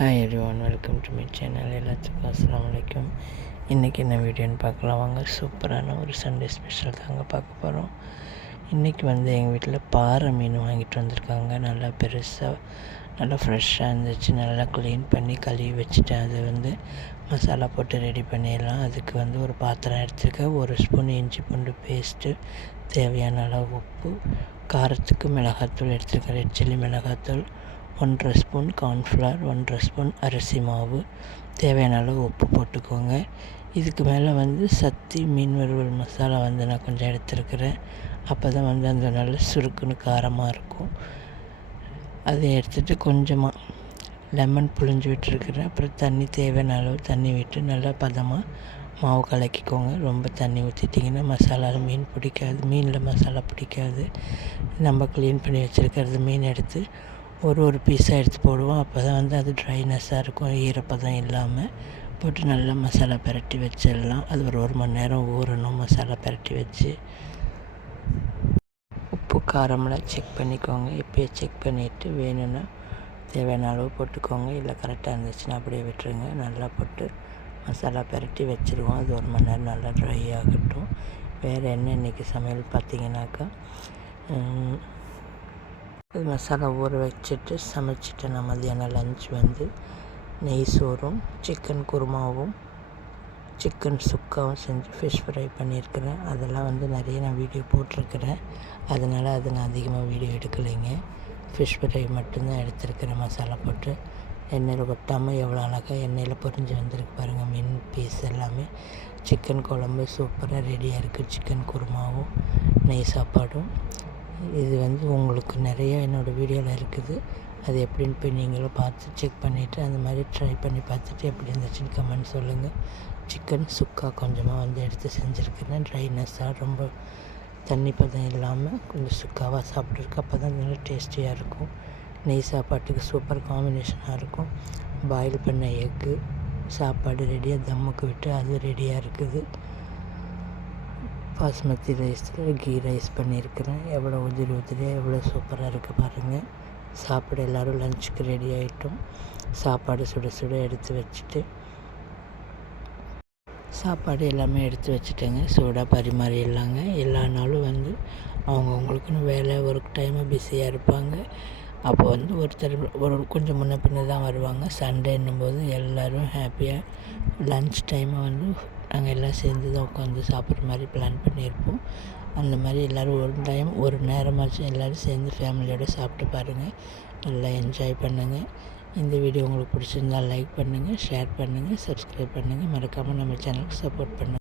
Hi everyone, welcome to my channel. எல்லாத்துக்கும் அஸ்ஸலாமு அலைக்கும். இன்றைக்கி என்ன வீடியோன்னு பார்க்கலாம் வாங்க. சூப்பரான ஒரு சண்டே ஸ்பெஷல் தாங்க பார்க்க போகிறோம். இன்றைக்கி எங்கள் வீட்டில் பாறை மீன் வாங்கிட்டு வந்திருக்காங்க. நல்லா பெருசாக நல்லா ஃப்ரெஷ்ஷாக இருந்துச்சு. நல்லா க்ளீன் பண்ணி கழுவி வச்சுட்டேன். அது மசாலா போட்டு ரெடி பண்ணிடலாம். அதுக்கு ஒரு பாத்திரம் எடுத்துருக்கேன். 1 ஸ்பூன் இஞ்சி பூண்டு பேஸ்ட்டு, தேவையான அளவு உப்பு, காரத்துக்கு மிளகாத்தூள் எடுத்துருக்கேன். ரெட் சில்லி மிளகாத்தூள், 1.5 ஸ்பூன் கார்ன்ஃப்ளவர், 1.5 ஸ்பூன் அரிசி மாவு, தேவையான அளவு உப்பு போட்டுக்கோங்க. இதுக்கு மேலே சக்தி மீன் வறுவல் மசாலா நான் கொஞ்சம் எடுத்துருக்கிறேன். அப்போ தான் அந்த நல்ல சுருக்குன்னு காரமாக இருக்கும். அதை எடுத்துகிட்டு கொஞ்சமாக லெமன் புழிஞ்சு விட்டுருக்குறேன். அப்புறம் தண்ணி, தேவையான அளவு தண்ணி விட்டு நல்லா பதமாக மாவு கலக்கிக்கோங்க. ரொம்ப தண்ணி ஊற்றிட்டிங்கன்னா மசாலாவில் மீன் பிடிக்காது, மீனில் மசாலா பிடிக்காது. நம்ம க்ளீன் பண்ணி வச்சுருக்கிறது மீன் எடுத்து ஒரு பீஸாக எடுத்து போடுவோம். அப்போ தான் அது ட்ரைனஸ்ஸாக இருக்கும், ஈரப்பதம் இல்லாமல் போட்டு நல்லா மசாலா பரட்டி வச்சிடலாம். அது ஒரு மணி நேரம் ஊறணும். மசாலா பரட்டி வச்சு உப்பு காரமெல்லாம் செக் பண்ணிக்கோங்க. இப்போயே செக் பண்ணிவிட்டு வேணும்னா தேவையான அளவு போட்டுக்கோங்க. இல்லை கரெக்டாக இருந்துச்சுன்னா அப்படியே விட்டுருங்க. நல்லா போட்டு மசாலா பரட்டி வச்சுருவோம். அது 1 மணி நேரம் நல்லா ட்ரை ஆகட்டும். வேறு என்ன இன்றைக்கி சமையல் பார்த்திங்கனாக்கா, மசாலா ஊற வச்சுட்டு சமைச்சிட்டு நான் மதியானம் லஞ்ச் நெய் சோறும் சிக்கன் குருமாவும் சிக்கன் சுக்காவும் செஞ்சு ஃபிஷ் ஃப்ரை பண்ணியிருக்கிறேன். அதெல்லாம் நிறைய நான் வீடியோ போட்டிருக்கிறேன். அதனால் அது நான் அதிகமாக வீடியோ எடுக்கலைங்க. ஃபிஷ் ஃப்ரை மட்டும்தான் எடுத்துருக்கிறேன். மசாலா போட்டு எண்ணெயில் கொட்டாமல் எவ்வளோ அழகாக எண்ணெயில் பொரிஞ்சு வந்திருக்கு பாருங்கள். மீன் பீஸ் எல்லாமே. சிக்கன் குழம்பு சூப்பராக ரெடியாக இருக்குது. சிக்கன் குருமாவும் நெய் சாப்பாடும். இது உங்களுக்கு நிறைய என்னோடய வீடியோவில் இருக்குது. அது எப்படின்னு போய் நீங்களும் பார்த்து செக் பண்ணிவிட்டு அந்த மாதிரி ட்ரை பண்ணி பார்த்துட்டு எப்படி இருந்துச்சுன்னு கமெண்ட் சொல்லுங்கள். சிக்கன் சுக்கா கொஞ்சமாக எடுத்து செஞ்சுருக்கிறேன். ட்ரைனஸ்ஸாக ரொம்ப தண்ணி பதம் இல்லாமல் கொஞ்சம் சுக்காவாக சாப்பிட்ருக்கு. அப்போ தான் நல்லா டேஸ்டியாக இருக்கும். நெய் சாப்பாட்டுக்கு சூப்பர் காம்பினேஷனாக இருக்கும். பாயில் பண்ண எக்கு சாப்பாடு ரெடியாக தம்முக்கு விட்டு அது ரெடியாக இருக்குது. பாஸ்மதி ரைஸில் கீ ரைஸ் பண்ணியிருக்கிறேன். எவ்வளோ உதிரியாக எவ்வளோ சூப்பராக இருக்குது பாருங்கள். சாப்பிட எல்லோரும் லஞ்சுக்கு ரெடி ஆகிட்டோம். சாப்பாடு சுட சுட எடுத்து வச்சுட்டு சாப்பாடு எல்லாமே எடுத்து வச்சுட்டேங்க. சூடாக பரிமாறிடலாங்க. எல்லா நாளும் அவங்கவுங்களுக்குன்னு வேலை ஒர்க் டைமு பிஸியாக இருப்பாங்க. அப்போ ஒருத்தர் கொஞ்சம் முன்ன பின்ன தான் வருவாங்க. சண்டேன்னும் போது எல்லோரும் ஹாப்பியாக லன்ச் டைமை நாங்கள் எல்லாம் சேர்ந்து தான் உட்காந்து சாப்பிட்ற மாதிரி பிளான் பண்ணியிருப்போம். அந்த மாதிரி எல்லோரும் ஒரு நேரமாச்சும் எல்லோரும் சேர்ந்து ஃபேமிலியோடு சாப்பிட்டு பாருங்கள். நல்லா என்ஜாய் பண்ணுங்கள். இந்த வீடியோ உங்களுக்கு பிடிச்சிருந்தால் லைக் பண்ணுங்கள், ஷேர் பண்ணுங்கள், சப்ஸ்கிரைப் பண்ணுங்கள். மறக்காமல் நம்ம சேனலுக்கு சப்போர்ட் பண்ணுங்கள்.